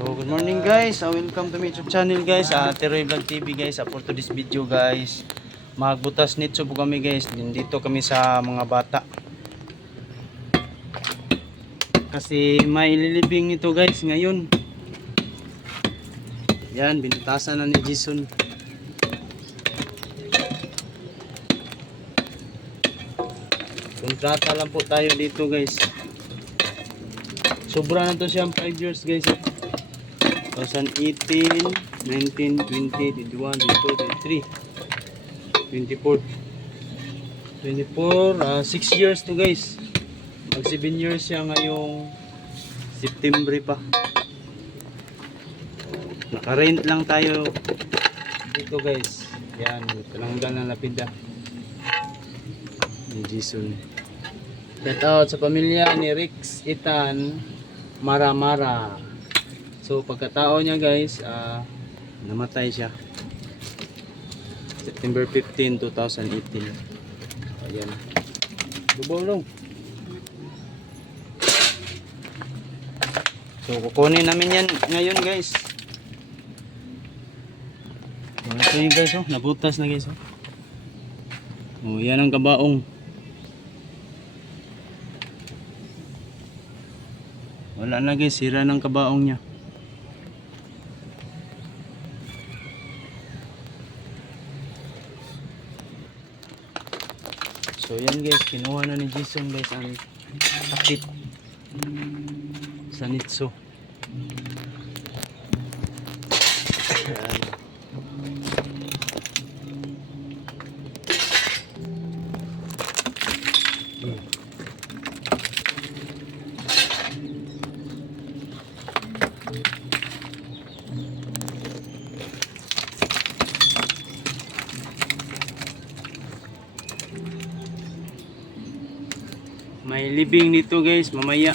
So, good morning guys. Uh, welcome to my YouTube channel guys. Uh, Teroy Vlog TV guys. Uh, for today's video guys. Magbutas nitso po kami guys. Dito kami sa mga bata. Kasi may ililibing nito guys ngayon. Yan, binutasan na ni Jason. Kontrata lang po tayo dito guys. Sobra na to siyang 5 years guys. 2018, 19, 20, 21, 22, 23, 24. 24, ah, 6 years to guys. Mag 7 years siya ngayong September pa. Naka-rent lang tayo dito guys. Yan, talanggal na lapida. Ni Jason. Shout out sa pamilya ni Rex Itan Mara Mara. So pagkatao niya guys, ah namatay siya. September 15, 2018. Ayan. Bubulong. So kukunin namin yan ngayon guys. So, yung guys oh, nabutas na guys oh. Oh, yan ang kabaong. Wala na guys, sira ng kabaong niya. So yan guys, kinuha na ni Jason guys ang takip sa nitso. Yan. May libing dito guys, mamaya.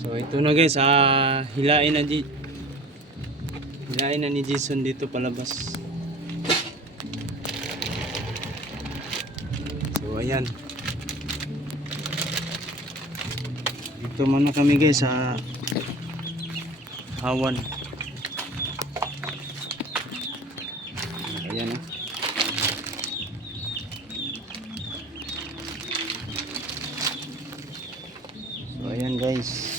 So ito na guys, ah hilain na di hilain na ni Jason dito palabas. So ayan. Dito muna kami guys sa Hawan. Ayan oh. So ayan guys.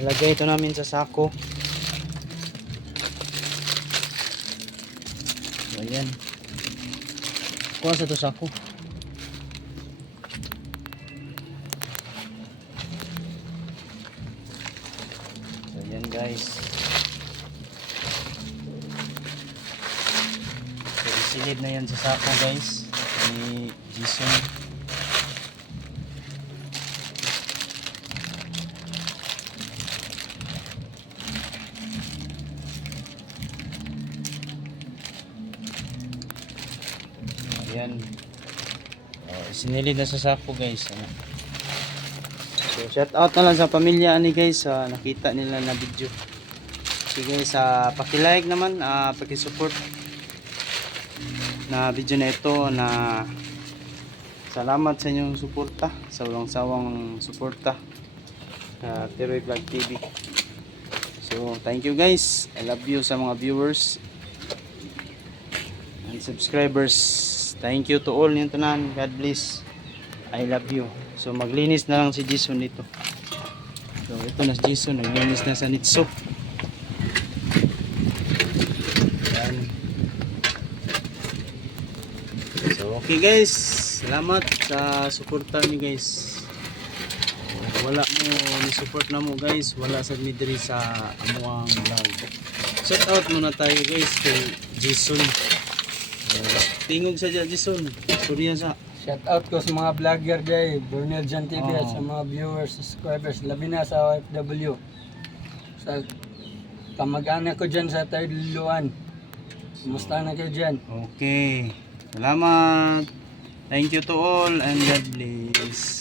Ilagay ito namin sa sako. So, ayan. Kuha sa ito sako. So, ayan guys. So, isilid na yan sa sako guys. Ni Jason. Ayan. Oh, sinilid na sa sako guys. Ano. So shout out na lang sa pamilya ni guys sa nakita nila na video. Guys, sa paki-like naman, ah paki-support na video na ito na salamat sa inyong suporta, sa walang sawang suporta sa Teroy Vlog TV. So, thank you guys. I love you sa mga viewers and subscribers. Thank you to all yung tanan. God bless. I love you. So maglinis na lang si Jason dito. So ito na si Jason. Naglinis na sa Nitso. Yan. So okay guys. Salamat sa suporta niyo guys. Wala mo ni support na mo guys. Wala sa midri sa amuang vlog. Shout out muna tayo guys kay Jason. Tingog sa Jason. Surya sa. Shout out ko sa mga vlogger dyan, Brunel Jan TV at Oo. sa mga viewers, subscribers, labi na sa OFW. Sa kamag-anak ko dyan sa third luan. Kumusta na kayo dyan? Okay. Salamat. Thank you to all and God bless.